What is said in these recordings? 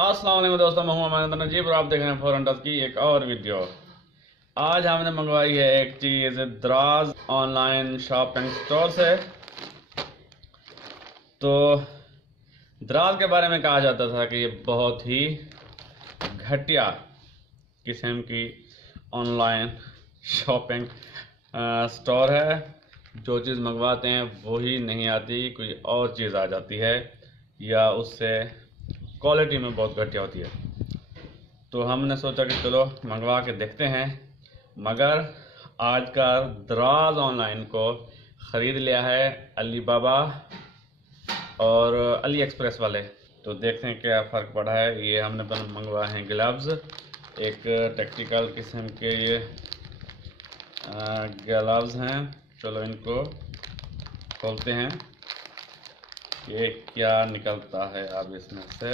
अस्सलाम वालेकुम दोस्तों, मैं हूं अमानत नजीब और आप देख रहे हैं फॉरेन टच की एक और वीडियो। आज हमने मंगवाई है एक चीज़ दराज ऑनलाइन शॉपिंग स्टोर से। तो दराज के बारे में कहा जाता था कि ये बहुत ही घटिया किस्म की ऑनलाइन शॉपिंग स्टोर है। जो चीज़ मंगवाते हैं वही नहीं आती, कोई और चीज़ आ जाती है या उससे क्वालिटी में बहुत घटिया होती है। तो हमने सोचा कि चलो मंगवा के देखते हैं, मगर आज का दराज ऑनलाइन को ख़रीद लिया है अलीबाबा और अली एक्सप्रेस वाले। तो देखते हैं क्या फ़र्क पड़ा है। ये हमने मंगवाए हैं ग्लव्स, एक टैक्टिकल किस्म के ये ग्लव्स हैं। चलो इनको खोलते हैं, ये क्या निकलता है अब इसमें से।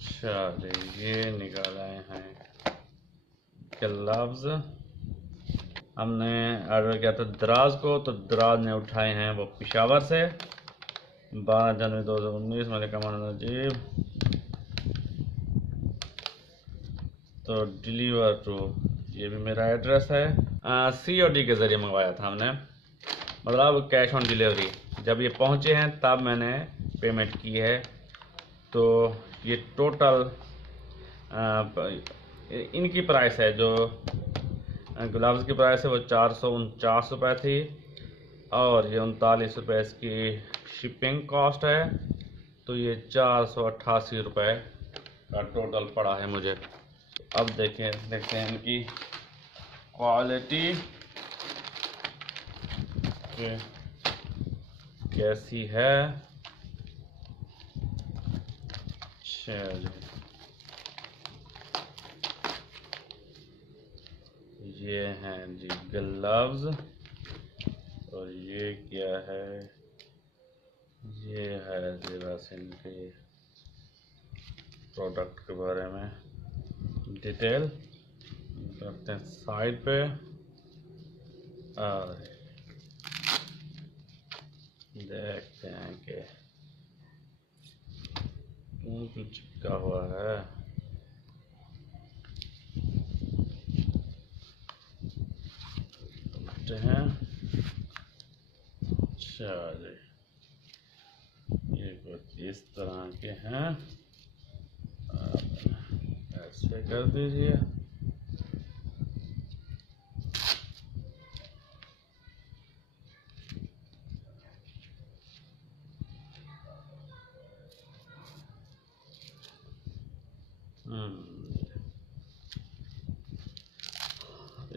चलिए ये निकाले हैं ग्लव्स। हमने ऑर्डर किया था दराज को, तो दराज ने उठाए हैं वो पेशावर से। 12 जनवरी 2019 मलिक अमान नजीब। तो डिलीवर टू, ये भी मेरा एड्रेस है। COD के ज़रिए मंगवाया था हमने, मतलब कैश ऑन डिलीवरी। जब ये पहुँचे हैं तब मैंने पेमेंट की है। तो ये टोटल इनकी प्राइस है, जो ग्लव्स की प्राइस है वो 449 रुपये थी, और ये 39 रुपये इसकी शिपिंग कॉस्ट है। तो ये 488 रुपये का टोटल पड़ा है मुझे। अब देखते हैं इनकी क्वालिटी कैसी है। चलिए ये हैं जी ग्लव्स, और ये क्या है, ये है जी बस इनके प्रोडक्ट के बारे में डिटेल रखते हैं साइड पे। और देखते हैं कि क्यों चिपका हुआ है। हैं चलिए, ये कुछ इस तरह के हैं। ऐसे कर दीजिए।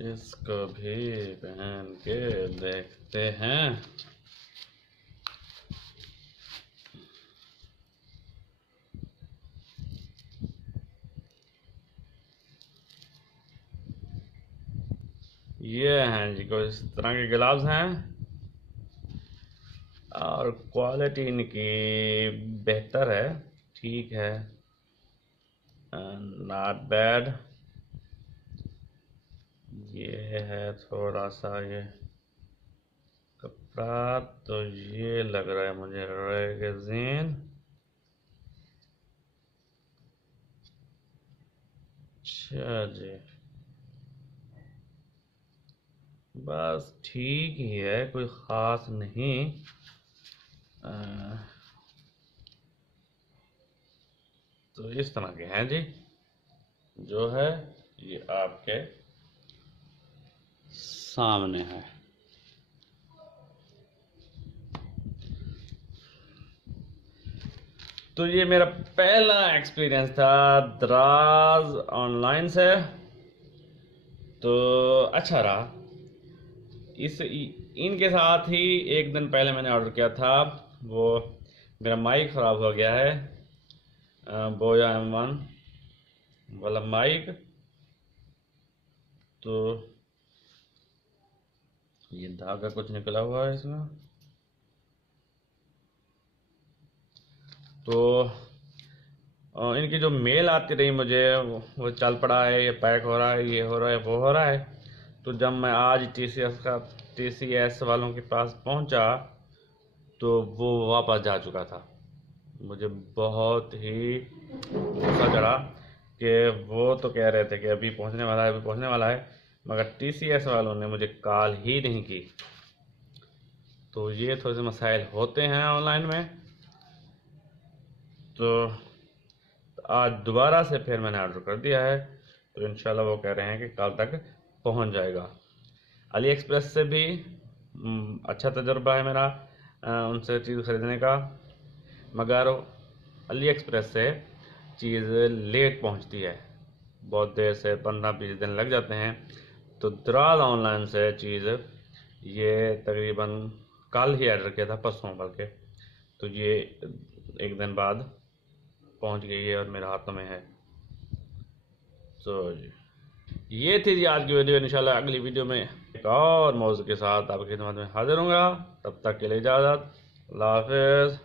इसको भी पहन के देखते हैं। ये हैं जी कुछ इस तरह के ग्लव्स हैं, और क्वालिटी इनकी बेहतर है, ठीक है, नॉट बैड। ये है थोड़ा सा ये कपड़ा, तो ये लग रहा है मुझे रेगजीन। अच्छा जी, बस ठीक ही है, कोई ख़ास नहीं। तो इस तरह के हैं जी, जो है ये आपके सामने है। तो ये मेरा पहला एक्सपीरियंस था दराज ऑनलाइन से, तो अच्छा रहा। इनके साथ ही एक दिन पहले मैंने ऑर्डर किया था, वो मेरा माइक ख़राब हो गया है, बोया M1 वाला माइक। तो ये धागा कुछ निकला हुआ है इसमें। तो इनकी जो मेल आती रही मुझे, वो चल पड़ा है, ये पैक हो रहा है, ये हो रहा है, वो हो रहा है। तो जब मैं आज TCS वालों के पास पहुंचा तो वो वापस जा चुका था। मुझे बहुत ही गुस्सा चढ़ा कि वो तो कह रहे थे कि अभी पहुंचने वाला है, अभी पहुंचने वाला है, मगर TCS वालों ने मुझे कॉल ही नहीं की। तो ये थोड़े से मसाइल होते हैं ऑनलाइन में। तो आज दोबारा से फिर मैंने ऑर्डर कर दिया है, तो इंशाल्लाह वो कह रहे हैं कि कल तक पहुंच जाएगा। अली एक्सप्रेस से भी अच्छा तजुर्बा है मेरा उनसे चीज़ ख़रीदने का, मगर अली एक्सप्रेस से चीज़ लेट पहुंचती है, बहुत देर से 15-20 दिन लग जाते हैं। तो दराज ऑनलाइन से चीज़ ये तकरीबन कल ही ऑर्डर किया था, परसों बल्कि, तो ये एक दिन बाद पहुंच गई है और मेरे हाथों में है। तो ये थी जी आज की वीडियो। इंशाल्लाह अगली वीडियो में एक और मौजू के साथ आपकी खिदमत में हाजिर होऊंगा। तब तक के लिए इजाज़त। अल्लाह हाफ़िज़।